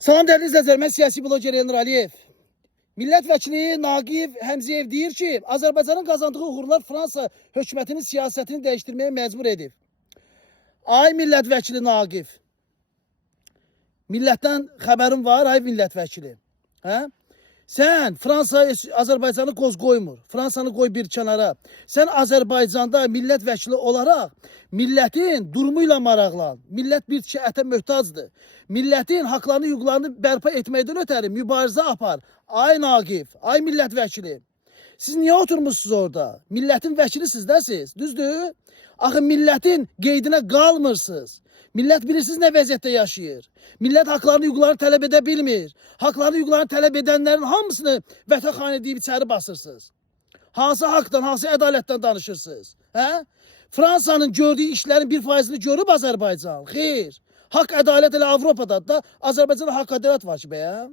Salam dəyərli izləyicilər, mən siyasi bloger Elnur Əliyev. Millət vəkili Naqif Həmziyev deyir ki, Azərbaycanın qazandığı uğurlar Fransa hökumətinin siyasətini dəyişdirməyə məcbur edib. Ay millət vəkili Naqif, millətdən xəbərin var, ay millət vəkili. Hə? Sən Fransa Azərbaycanı qoz qoymur. Fransanı qoy bir kənara. Sən Azərbaycanda millət vəkili olaraq millətin durumu ilə maraqlan. Millət bir tikə ətə möhtacdır. Millətin haqlarını, hüquqlarını bərpa etməkdən ötəri mübarizə apar. Ay Naqif, ay millət vəkili. Siz niyə oturmuşsunuz orada? Millətin vəkilisiniz də siz, düzdür? Axı millətin qeydinə qalmırsınız. Millət bilirsiniz nə vəziyyətdə yaşayır. Millət haqlarını, hüquqlarını tələb edə bilmir. Haqlarını, hüquqlarını tələb edənlərin hamısını vətənxanə deyib içəri basırsınız. Hansı haqdan, hansı ədalətdən danışırsınız? Hə? Fransanın gördüyü işlərin 1%'ni görüb Azərbaycan. Xeyr. Haqq ədalət elə Avropada da Azərbaycanda haqq ədalət var ki, bəyəm.